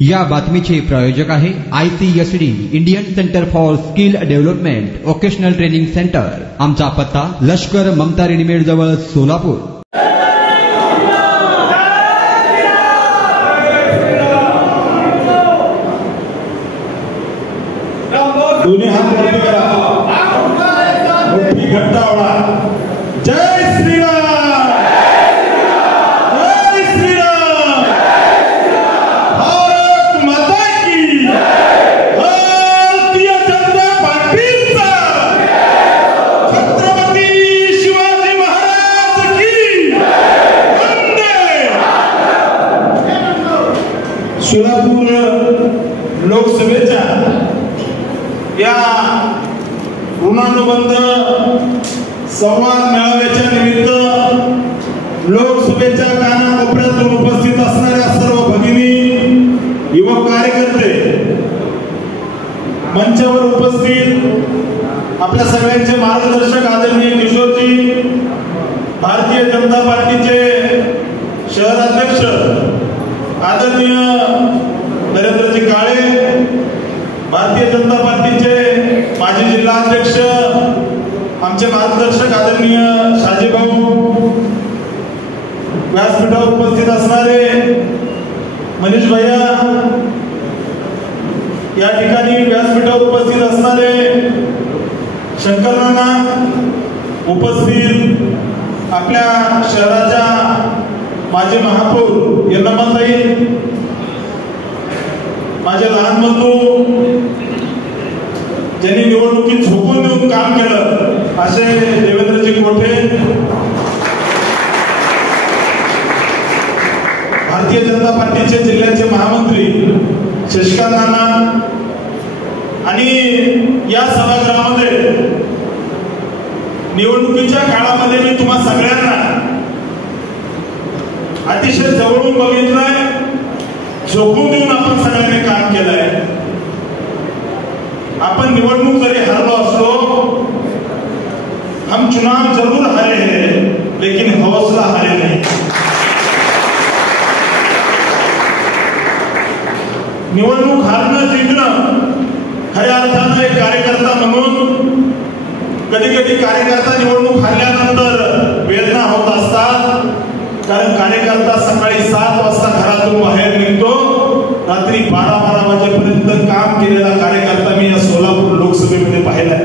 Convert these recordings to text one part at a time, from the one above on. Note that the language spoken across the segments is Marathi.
या बातमीचे प्रायोजक आहे ICSD Indian centre for skill development vocational training centre. आमचा पत्ता लष्कर ममता रेडीमेड जवळ सोलापूर। दोन्ही हात वरती करा, मोठी घट्ट आवडा। जय श्रीराम, जय श्रीराम, भारत माता की, भारतीय जनता पार्टीचा, छत्रपती शिवाजी महाराज की वंदे। सोलापूर लोकसभेच्या या ऋणानुबंध संवाद मेळाव्याच्या निमित्त लोकसभेच्या कानाकोपऱ्यातून उपस्थित असणाऱ्या सर्व भगिनी, युवक कार्यकर्ते, मंचावर उपस्थित आपल्या सगळ्यांचे मार्गदर्शक आदरणीय किशोरजी, भारतीय जनता पार्टीचे शहराध्यक्ष आदरणीय नरेंद्रजी काळे, भारतीय जनता पार्टीचे माजी जिल्हाध्यक्ष आमचे मार्गदर्शक आदरणीय शाजीभाऊ, व्यासपीठावर उपस्थित असणारे मनीष भैया, या ठिकाणी व्यासपीठावर उपस्थित असणारे शंकर नाना, उपस्थित आपल्या शहराच्या माजी महापौर यन्नमाताई, माझे लहान बंधू ज्यांनी निवडणुकीत झोकून देऊन काम केलं असे देवेंद्रजी कोठे, भारतीय जनता पार्टीचे जिल्ह्याचे महामंत्री शशिकांत नाना, आणि या सभागृहामध्ये निवडणुकीच्या काळामध्ये मी तुम्हा सगळ्यांना अतिशय जवळून बघितलंय, झोकून देऊन आपण सगळ्यांनी काम केलंय। अपन निवडणूक जरी हारलो असलो, हम चुनाव जरूर हारे हैं लेकिन हौसला हारे नहीं। निवडणूक हारणं जिंकणं खऱ्या अर्थानं एक कार्यकर्ता म्हणून कधी कधी कार्यकर्ता निवडणूक हारल्यानंतर वेदना होत असतात, कारण कार्यकर्ता सकाळी 7 वाजता घरातून बाहेर निघतो, रात्री 12 वाजेपर्यंत काम केलेला कार्यकर्ता मी या सोलापूर लोकसभेमध्ये पाहिलाय।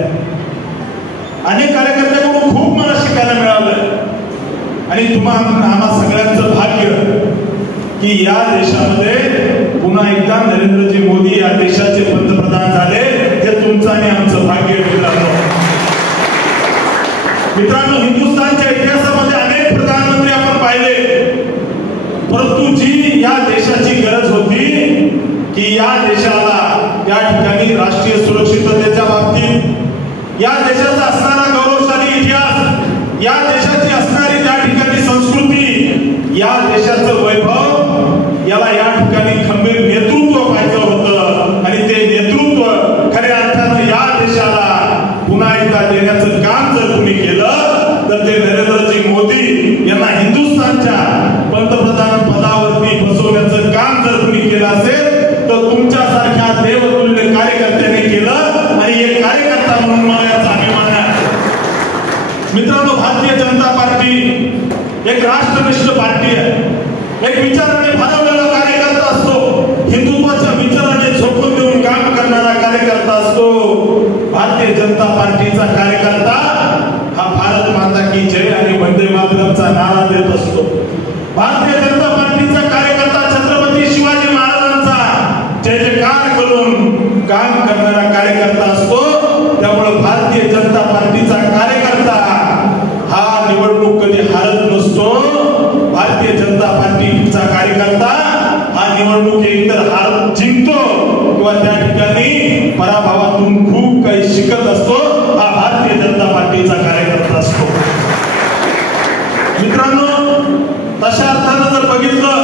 अनेक कार्यकर्त्यांकडून खूप मला शिकायला मिळालंय, आणि आम्हा सगळ्यांचं भाग्य की या देशामध्ये पुन्हा एकदा नरेंद्रजी मोदी या देशाचे पंतप्रधान झाले, हे तुमचं आणि आमचं भाग्य। मित्रांनो, हिंदुस्थानच्या इतिहासामध्ये अनेक प्रधानमंत्री आपण पाहिले, परंतु जी या देशाची गरज होती की या देशाला या ठिकाणी राष्ट्रीय सुरक्षिततेच्या बाबतीत या देशाचा असणारा गौरवशाली इतिहास, या देशाची असणारी त्या ठिकाणी संस्कृती, या देशाचं वैभव, याला या ठिकाणी खंबीर नेतृत्व पाहिजे होतं, आणि ते नेतृत्व खऱ्या अर्थानं या देशाला पुन्हा एकदा देण्याचं काम जर तुम्ही केलं तर ते नरेंद्रजी मोदी यांना हिंदुस्थानच्या पंतप्रधान पदावरती बसवण्याचं काम जर तुम्ही केलं असेल तर तुमच्यासारख्या देवतुल्य कार्यकर्त्यांनी केलं, आणि एक कार्यकर्ता म्हणून मला याचा अभिमान आहे। मित्रांनो, भारतीय जनता पार्टी एक राष्ट्रनिष्ठ पार्टी आहे, एक विचाराने भारावलेला कार्यकर्ता असतो, हिंदुत्वाच्या विचाराने झोकून देऊन काम करणारा कार्यकर्ता असतो। भारतीय जनता पार्टीचा कार्यकर्ता हा भारत माता की जय आणि वंदे मातरमचा नारा देत असतो। भारतीय जनता पार्टीचा कार्यकर्ता छत्रपती शिवाजी महाराजांचा जय जयकार करून काम करणारा कार्यकर्ता असतो। त्यामुळे भारतीय जनता पार्टीचा कार्यकर्ता हा निवडणूक कधी हारत नसतो। भारतीय जनता पार्टीचा कार्यकर्ता हा निवडणूक एकतर हार जिंकतो किंवा त्या ठिकाणी पराभवातून खूप काही शिकत असतो। हा भारतीय जनता पार्टीचा कार्यकर्ता असतो। मित्रांनो, तशा अर्थानं जर बघितलं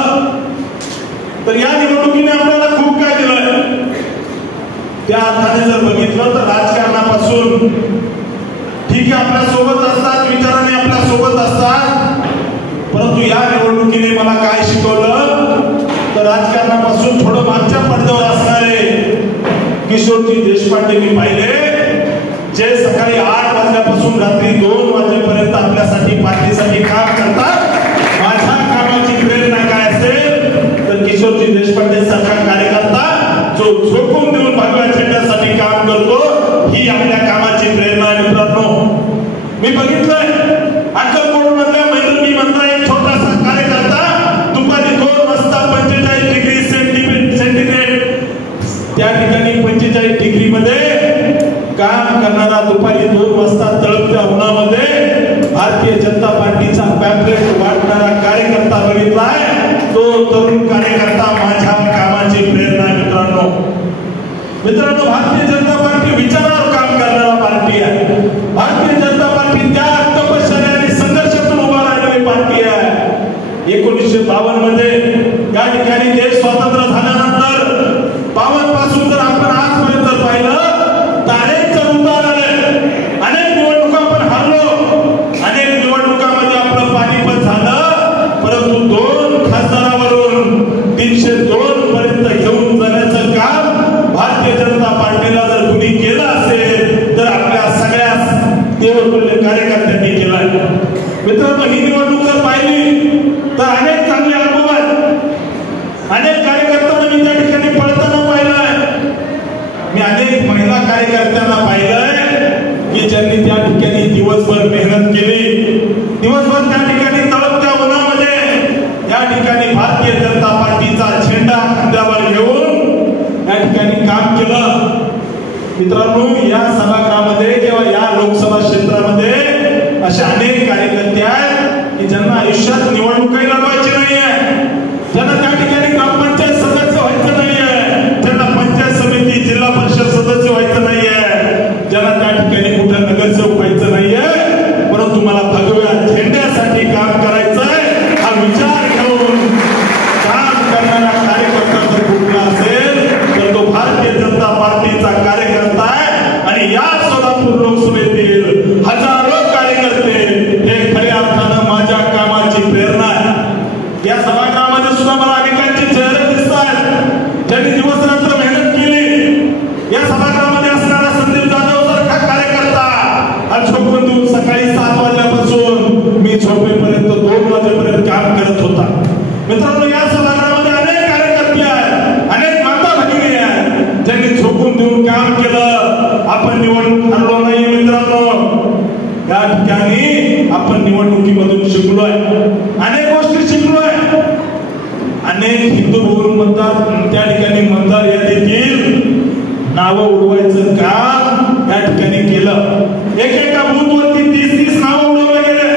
तर या निवडणुकीने आपल्याला खूप काय दिलंय। त्या अर्थाने जर बघितलं तर राजकारणापासून ठीक आहे, आपल्या सोबत असतात, विचाराने आपल्या सोबत असतात, परंतु या निवडणुकीने मला काय शिकवलं तर राजकारणापासून थोडं मागच्या किशोरजी देशपांडे मी पाहिले, जे सकाळी 8 वाजल्यापासून रात्री 2 वाजेपर्यंत आपल्यासाठी पार्टीसाठी काम करतात. माझ्या कामाची प्रेरणा काय असेल तर किशोरजी देशपांडे सारखा कार्यकर्ता जो झोकून देऊन भगव्या झेंड्यासाठी काम करतो, ही आपल्या कामाची प्रेरणा आहे. मित्रांनो, मी बघितलंय अक्कलकोट मधल्या मैत्री मधला एक छोटासा कार्यकर्ता दुपारी 2 वाजता 45 डिग्री सेंटीग्रेड त्या ठिकाणी 45 डिग्री मध्ये काम करणारा दुपारी 2 वाजता तळपत्या उन्हामध्ये भारतीय जनता पार्टीचा पॅम्पलेट वाटणारा कार्यकर्ता बघितलाय. तो तरुण कार्यकर्ता माझ्या कामाची प्रेरणा आहे. मित्रांनो, भारतीय जनता पार्टी विचारावर काम करणारा पार्टी आहे. भारतीय जनता पार्टी त्या तपश्चर्या आणि संघर्षातून उभा राहिलेली पार्टी आहे. 1952 मध्ये या ठिकाणी देश स्वतंत्र झाल्यानंतर 52 पासून जर आपण आजपर्यंत पाहिलं तर अनेक चढ-उतार आले, अनेक निवडणुका आपण हारलो, अनेक निवडणुकांमध्ये आपलं पानिपत झालं, परंतु 2 खासदारावरून 302 पर्यंत घेऊन जाण्याचं काम भारतीय जनता पार्टीला जर कुणी केलं असेल तर आपल्या सगळ्या देवतुल्य कार्यकर्त्यांनी केलं. मित्रांनो, ही निवडणूक जर पाहिली तर अनेक चांगले अनुभव आहेत. अनेक कार्यकर्त्यांना मी त्या ठिकाणी पळताना पाहिलंय. मी अनेक महिला कार्यकर्त्यांना पाहिलंय की ज्यांनी त्या ठिकाणी दिवसभर मेहनत केली, दिवसभर त्या ठिकाणी तळपत्या उन्हामध्ये या ठिकाणी भारतीय जनता पार्टीचा झेंडा खांद्यावर घेऊन या ठिकाणी काम केलं. मित्रांनो, या सभागृहामध्ये किंवा या लोकसभा क्षेत्रामध्ये अशा अनेक कार्यकर्ते आहेत की ज्यांना आयुष्यात निवडणूकही लढवायची नाहीये, ज्यांना त्या ठिकाणी ग्रामपंचायत सदस्य व्हायचं नाहीये, ज्यांना पंचायत समिती जिल्हा परिषद सदस्य व्हायचं नाहीये, ज्यांना त्या ठिकाणी कुठं नगरसेवक व्हायचं नाहीये, परंतु मला भगव्या झेंड्यासाठी काम करायचंय हा विचार घेऊन काम करणारा कार्यकर्ता जर कुठला असेल तर तो भारतीय जनता पार्टीचा कार्यकर्ता आहे. आणि या सोलापूर लोकसभेतील हजारो कार्यकर्ते हे खऱ्या अर्थानं माझ्या कामाची प्रेरणा आहे. या सभागृहामध्ये सुद्धा मला अनेकांचे चेहरे दिसत आहेत ज्यांनी दिवस रात्र मेहनत केली. या सभागृहामध्ये असणारा संदीप जाधव सारखा कार्यकर्ता आज झोपून देऊन सकाळी 7 वाजल्यापासून मी झोपेपर्यंत 2 वाजेपर्यंत काम करत होता. मित्रांनो, या सभागृहामध्ये अनेक कार्यकर्ते आहेत, अनेक माता भगिनी आहेत ज्यांनी झोपून देऊन काम केलं. आपण निवडणूक हरलो नाही. मित्रांनो, या ठिकाणी आपण निवडणुकीमधून शिकलोय, अनेक गोष्टी शिकलोय. अनेक हिंदू बहुल मतदार त्या ठिकाणी मतदार यादीतील नावं उडवायचं काम या ठिकाणी केलं. एकेका बूथवरती 30-30 नावं उडवले गेले.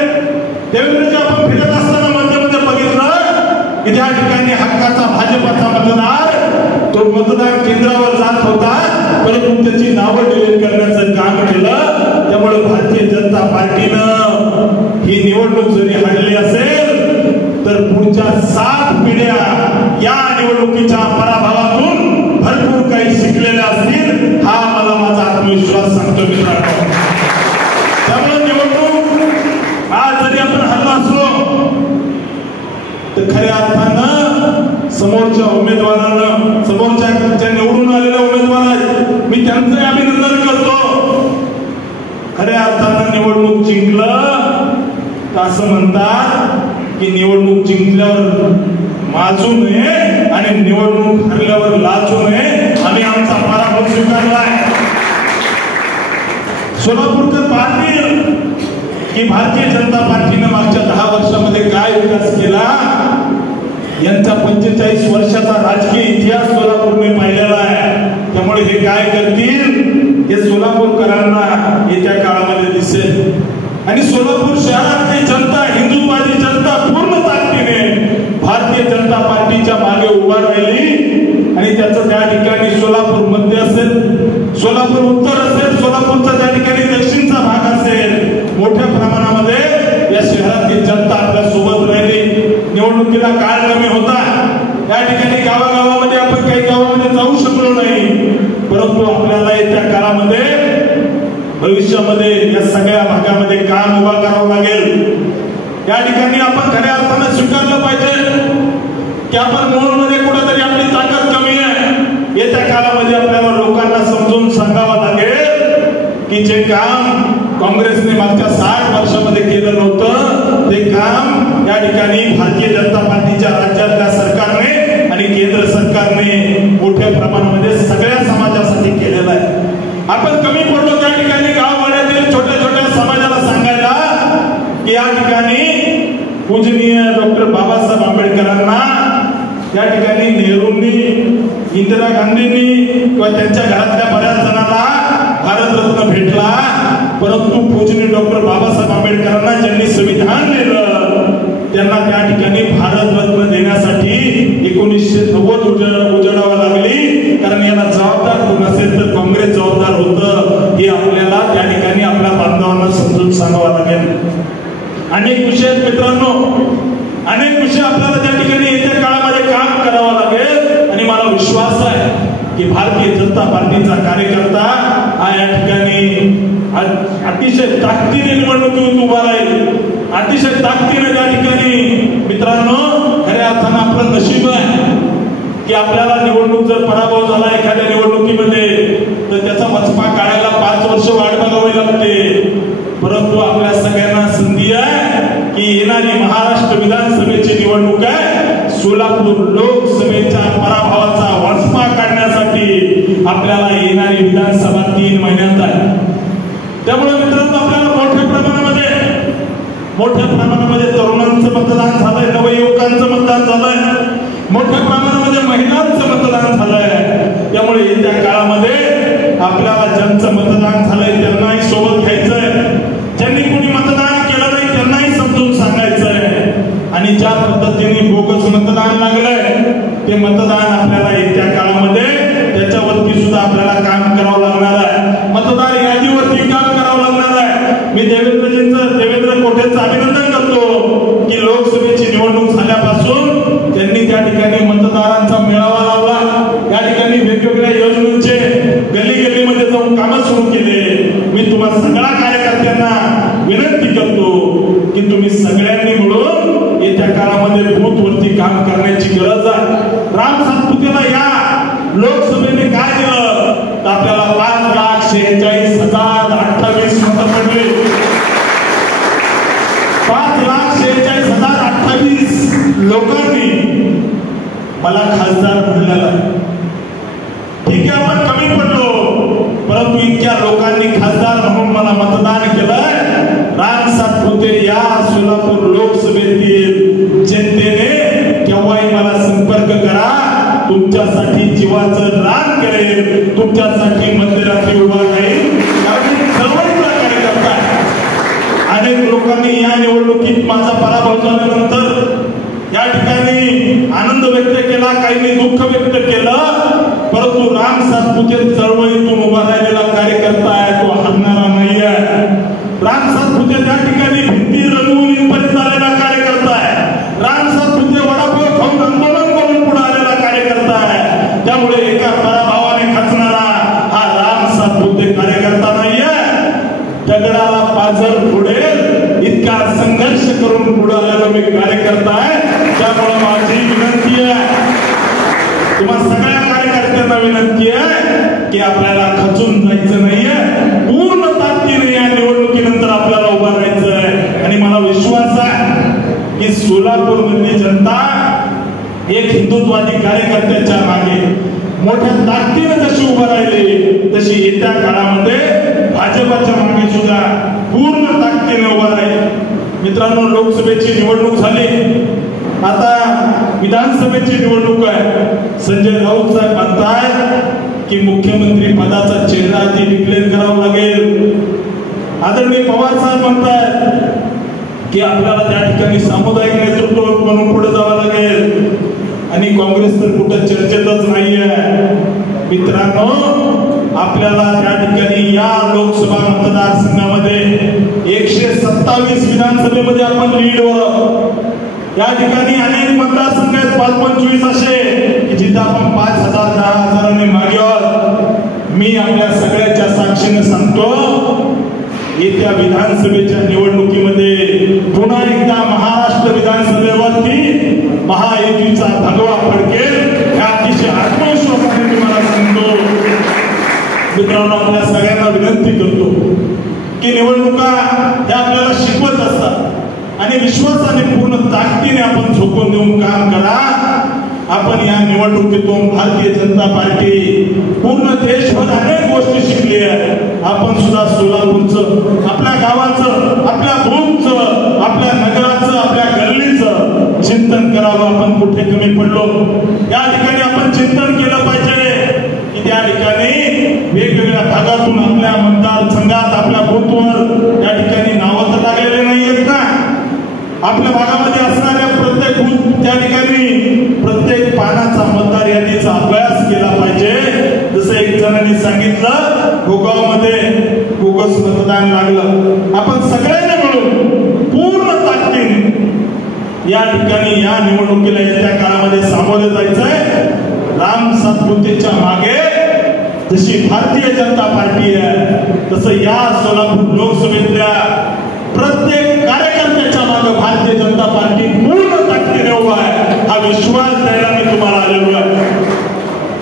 त्यावेळी आपण फिरत असताना मध्ये बघितलं की त्या ठिकाणी हक्काचा भाजपाचा मतदार तो मतदान केंद्रावर जात होता, परंतु त्याची नावं डिलीट करण्याचं काम केलं. त्यामुळे भारतीय जनता पार्टीनं ही निवडणूक जरी हरली असेल तर पुढच्या 7 पिढ्या या निवडणुकीच्या पराभवातून भरपूर काही शिकलेल्या असतील, हा मला माझा आत्मविश्वास सांगतो. मित्रांनो, त्यामुळे निवडणूक आज जरी आपण हरला असलो तर खऱ्या अर्थानं समोरच्या उमेदवारांना, समोरच्या निवडून आलेल्या उमेदवार आहेत, मी त्यांचं अभिनंदन करतो. खऱ्या अर्थानं निवडणूक जिंकलं तर असं म्हणतात की निवडणूक जिंकल्यावर माजू नये आणि निवडणूक हरल्यावर लाजू नये. आम्ही आमचा पराभव स्वीकारलाय. सोलापूरकर पाहतील की भारतीय जनता पार्टीनं मागच्या 10 वर्षामध्ये काय विकास केला. यांचा 45 वर्षाचा राजकीय इतिहास सोलापूरने पाहिलेला आहे. त्यामुळे हे काय करतील हे सोलापूरकरांना येत्या काळामध्ये दिसेल. आणि सोलापूर शहरातली जनता, हिंदुत्ववादी जनता पूर्ण ताकदीने भारतीय जनता पार्टीच्या मागे उभा राहिली. आणि त्याचं त्या ठिकाणी सोलापूर मध्य असेल, सोलापूर उत्तर असेल, सोलापूरचा त्या ठिकाणी दक्षिणचा भाग असेल, मोठ्या प्रमाणामध्ये या शहरातील जनता आपल्या सोबत राहिली. निवडणुकीला काळ कमी होता, या ठिकाणी गावागावामध्ये आपण काही गावामध्ये जाऊ शकलो नाही, परंतु आपल्याला येत्या काळामध्ये भविष्यामध्ये या सगळ्या भागामध्ये काम उभा करावं लागेल. या ठिकाणी आपण खऱ्या अर्थानं स्वीकारलं पाहिजे की आपण मूळमध्ये कुठेतरी आपली ताकद कमी आहे. येत्या काळामध्ये आपल्याला लोकांना समजून जे काम काँग्रेसने मागच्या 60 वर्षामध्ये केलं नव्हतं ते काम या ठिकाणी भारतीय जनता पार्टीच्या राज्यातल्या सरकारने आणि केंद्र सरकारने मोठ्या प्रमाणामध्ये सगळ्या समाजासाठी केलेलं आहे. आपण कमी पडलो त्या ठिकाणी गाववाड्यातील छोट्या छोट्या समाजाला सांगायला की या ठिकाणी पूजनीय डॉक्टर बाबासाहेब आंबेडकरांना या ठिकाणी नेहरूंनी, इंदिरा गांधींनी किंवा त्यांच्या घरातल्या बऱ्याच जणांना भारतरत्न भेटला, परंतु पूजनीय डॉक्टर बाबासाहेब आंबेडकरांना ज्यांनी संविधान दिलं त्यांना त्या ठिकाणी भारतरत्न देण्यासाठी 1990 उजडावं लागली. कारण याला जबाबदार कोण असेल तर काँग्रेस जबाबदार होतं हे आपल्याला त्या ठिकाणी आपल्या बांधवांना समजून सांगावं लागेल. अनेक विषय मित्रांनो, अनेक विषय आपल्याला त्या ठिकाणी येत्या काळामध्ये काम करावं लागेल आणि मला विश्वास आहे की भारतीय जनता पार्टीचा कार्यकर्ता हा या ठिकाणी अतिशय ताकदीने निवडणुकीत उभा राहील, अतिशय ताकदीने त्या ठिकाणी. मित्रांनो, खऱ्या अर्थानं आपलं नशीब आहे की आपल्याला निवडणूक जर पराभव झाला एखाद्या निवडणुकीमध्ये तर त्याचा वचपा काढायला 5 वर्ष वाट बघावी लागते. परंतु आपल्या सगळ्यांना संधी आहे की येणारी महाराष्ट्र विधानसभेची निवडणूक आहे. सोलापूर लोकसभेच्या पराभवाचा वचपा काढण्यासाठी आपल्याला येणारी विधानसभा 3 महिन्यात आहे. त्यामुळे मित्रांनो, आपल्याला मोठ्या प्रमाणामध्ये तरुणांचं मतदान झालंय, नवयुवकांचं मतदान झालंय, मोठ्या प्रमाणामध्ये महिलांचं मतदान झालंय. त्यामुळे येत्या काळामध्ये आपल्याला ज्यांचं मतदान झालंय त्यांनाही सोबत घ्यायचंय, ज्यांनी कोणी मतदान केलं नाही त्यांनाही समजून सांगायचंय आणि ज्या पद्धतीने बोगस मतदान लागलंय ते मतदान आपल्याला येत्या काळामध्ये त्याच्यावरती सुद्धा आपल्याला काम करावं लागणार आहे. मतदार यादीवरती काम करावं लागणार आहे. मी देवेंद्र कोठेंचं अभिनंदन करतो की लोकसभेची निवडणूक झाल्यापासून त्यांनी त्या ठिकाणी मतदारांचा मेळावा लावला, या ठिकाणी वेगवेगळ्या योजनांचे गल्लीमध्ये जाऊन कामं सुरू केले. मी तुम्हाला सगळ्या कार्यकर्त्यांना विनंती करतो की तुम्ही सगळ्यांनी मिळून येत्या काळामध्ये बूथवरती काम करण्याची गरज आहे. राम सातपुतेला या लोकसभेने काय दिलं तर आपल्याला 5,46,028 मतं पडले. 5,46,028 लोकांनी मला खासदार म्हणलेला आहे. ठीक आहे, आपण कमी पडलो, परंतु इतक्या लोकांनी खासदार म्हणून मला मतदान केलंय. राम सातपुते या सोलापूर लोकसभेतील जनतेने केव्हाही मला संपर्क करा, तुमच्यासाठी जीवाचं रान करेल, तुमच्यासाठी मंदिरात उभा राहील. चळवळीचा कार्यकर्ता आहे. अनेक लोकांनी या निवडणुकीत माझा पराभव झाल्यानंतर या ठिकाणी आनंद व्यक्त केला, काहींनी दुःख व्यक्त केलं, परंतु राम सातपुते चळवळीतून उभा राहिलेला कार्यकर्ता आहे, तो हरणारा नाही आहे. राम सातपुते त्या ठिकाणी भिंती रंगवून इथपर्यंत आलेला कार्यकर्ता आहे. राम सातपुते वडापाव खाऊन आंदोलन करून पुढे आलेला कार्यकर्ता आहे. त्यामुळे एका पराभवाने खचणारा हा राम सातपुते कार्यकर्ता नाहीये. दगडाला पाझर फोडेल इतका संघर्ष करून पुढे आलेला मी कार्यकर्ता आहे. त्यामुळे माझी विनंती आहे, तुम्हा सगळ्या कार्यकर्त्यांना विनंती आहे की आपल्याला खचून जायचं नाहीये, पूर्ण ताकदीने या निवडणुकीनंतर आपल्याला उभं राहायचं आहे. आणि मला विश्वास आहे की सोलापूर मधली जनता एक हिंदुत्ववादी कार्यकर्त्याच्या मागे मोठ्या ताकदीने जशी उभं राहिली तशी येत्या काळामध्ये भाजपच्या मागे सुद्धा पूर्ण ताकदीने उभं राहील. मित्रांनो, लोकसभेची निवडणूक झाली, आता विधानसभेची निवडणूक आहे. संजय राऊत साहेब म्हणतात की मुख्यमंत्री पदाचा चेहरा ती डिक्लेअर करावा लागेल. आदरणीय पवार साहेब म्हणतात की आपल्याला त्या ठिकाणी सामुदायिक नेतृत्व म्हणून पुढे जावं लागेल. आणि काँग्रेस तर कुठं चर्चेतच नाहीये. मित्रांनो, आपल्याला त्या ठिकाणी या लोकसभा मतदारसंघामध्ये 127 विधानसभेमध्ये आपण लीडवर आहोत. या ठिकाणी अनेक मतदारसंघ आहेत, 5-25 असे की जिथे आपण 5,000-10,000 मागे आहोत. मी आपल्या सगळ्याच्या साक्षीने सांगतो, येत्या विधानसभेच्या निवडणुकीमध्ये पुन्हा एकदा महाराष्ट्र विधानसभेवरती महायुतीचा भगवा फडकेल. या अतिशय आत्मविश्वासाने तुम्हाला सांगतो. मित्रांनो, आपल्या सगळ्यांना विनंती करतो की निवडणुका ह्या आपल्याला शिकवत असतात आणि विश्वासाने पूर्ण ताकदीने आपण झोकून देऊन काम करा. आपण या निवडणुकीतून भारतीय जनता पार्टी पूर्ण देशभर अनेक गोष्टी शिकली आहे. आपण सुद्धा सोलापूरचं, आपल्या गावाचं, आपल्या भूमचं, आपल्या नगराचं, आपल्या गल्लीचं चिंतन करावं. आपण कुठे कमी पडलो या ठिकाणी आपण चिंतन केलं पाहिजे की त्या ठिकाणी वेगवेगळ्या भागातून आपल्या मतदारसंघात, आपल्या बूथवर या ठिकाणी नावं तर लागलेले नाहीयेत ना. आपल्या भागामध्ये असणाऱ्या प्रत्येक बूथ त्या ठिकाणी प्रत्येक पानाचा मतदार यादीचा अभ्यास केला पाहिजे. जसं एक जणांनी सांगितलं, गोगावमध्ये बोगस मतदान लागलं. आपण सगळ्यांनी मिळून पूर्ण ताकदीने या ठिकाणी या निवडणुकीला येत्या काळामध्ये सामोरे जायचंय. राम सातपुतेच्या मागे जशी भारतीय जनता पार्टी आहे तसं या सोलापूर लोकसभेतल्या प्रत्येक कार्यकर्त्याच्या मागे भारतीय जनता पार्टी पूर्ण ताकदीने उभा आहे. हा विश्वास द्यायला मी तुम्हाला आलेलो आहे.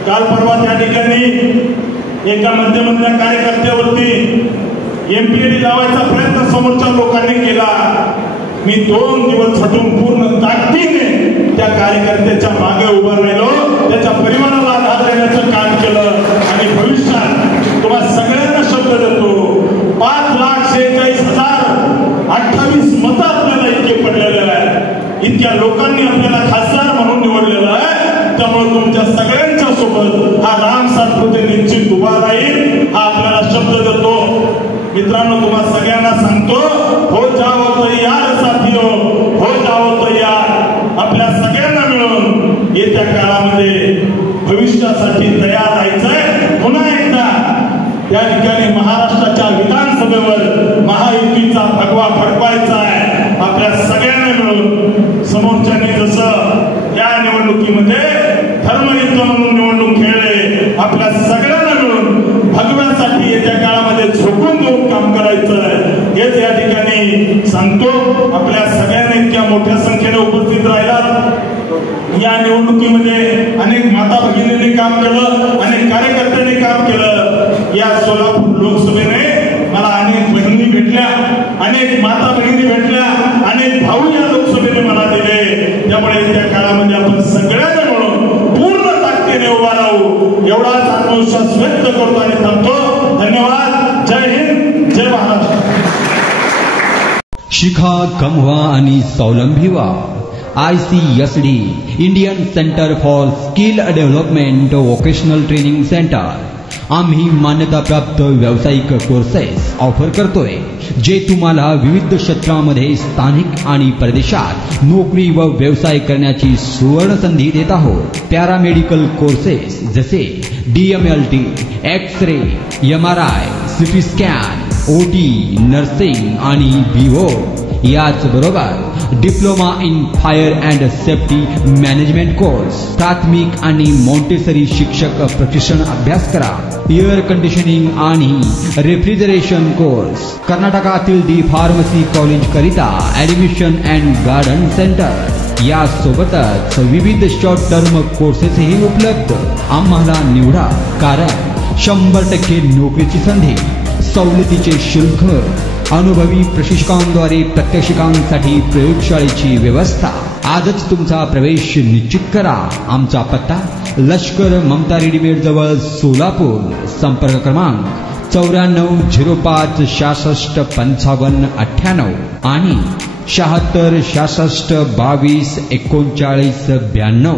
काल परवा त्या ठिकाणी एका मध्यमधल्या कार्यकर्त्यावरती एमपीएडी लावायचा प्रयत्न समोरच्या लोकांनी केला. मी 2 दिवस झटून पूर्ण ताकदीने त्या कार्यकर्त्याच्या मागे उभं राहिलो, त्याच्या परिवाराला आधार देण्याचं काम केलं आणि भविष्यात तुम्हाला सगळ्यांना शब्द देतो 5,46,028 मतं आपल्याला इतके पडलेले आहे. इतक्या लोकांनी आपल्याला खासदार म्हणून निवडलेलं आहे. त्यामुळे तुमच्या सगळ्यांच्या सोबत हा राम सातपुते निश्चित उभा राहील हा आपल्याला शब्द देतो. मित्रांनो, तुम्हाला सगळ्यांना सांगतो, हो जाओ तैयार साथियो, हो जाओ तैयार. आपल्या सगळ्यांना मिळून येत्या काळामध्ये भविष्यासाठी तयार राहायचंय. पुन्हा एकदा त्या ठिकाणी महाराष्ट्राच्या विधानसभेवर महायुतीचा भगवा फडकवायचा आहे. आपल्या सगळ्यांना मिळून समोरच्यांनी जसं या निवडणुकीमध्ये धर्मयुद्ध म्हणून निवडणूक खेळले, आपल्या सगळ्यांना मिळून भगव्यासाठी येत्या काळामध्ये झोकून देऊन काम करायचं हेच या ठिकाणी सांगतो. आपल्या सगळ्यांनी इतक्या मोठ्या संख्येने उपस्थित राहिलात. या निवडणुकीमध्ये अनेक माता भगिनींनी काम केलं, अनेक कार्यकर्त्यांनी काम केलं. या सोलापूर लोकसभेने मला अनेक बहिणी भेटल्या, अनेक माता भगिनी भेटल्या, अनेक भाऊ या लोकसभेने मला दिले. त्यामुळे येत्या काळामध्ये आपण सगळ्यांना मिळून पूर्ण ताकदीने उभा राहू एवढाच आत्मविश्वास व्यक्त करतो आणि थांबतो. धन्यवाद. जय हिंद, जय महाराष्ट्र. शिखा, कमवा आणि स्वावलंबी व्हा. ICSD Indian centre for skill development vocational training centre. आम्ही मान्यताप्राप्त व्यावसायिक कोर्सेस ऑफर करतोय जे तुम्हाला विविध क्षेत्रामध्ये स्थानिक आणि परदेशात नोकरी व व्यवसाय करण्याची सुवर्ण संधी देत आहोत. पॅरामेडिकल कोर्सेस जसे DMLT, x-ray, MRI, CT scan, OT, nursing आणि BO. याचबरोबर diploma in fire and safety management course, प्राथमिक आणि मॉन्टेसरी शिक्षक प्रशिक्षण अभ्यास करा. एअर कंडिशनिंग आणि रेफ्रिजरेशन कोर्स. कर्नाटकातील डी फार्मसी कॉलेज करिता ऍडमिशन अँड गार्डन सेंटर. यासोबतच विविध शॉर्ट टर्म कोर्सेसही उपलब्ध. आम्हाला निवडा, कारण 100% नोकरीची संधी, सवलतीचे शुल्क, अनुभवी प्रशिक्षकांद्वारे प्रात्यक्षिकांसाठी प्रयोगशाळेची व्यवस्था. आजच तुमचा प्रवेश निश्चित करा. आमचा पत्ता लष्कर ममता रेडीमेड जवळ सोलापूर. संपर्क क्रमांक 9405 66 55 98 आणि 76 66 22 39 92.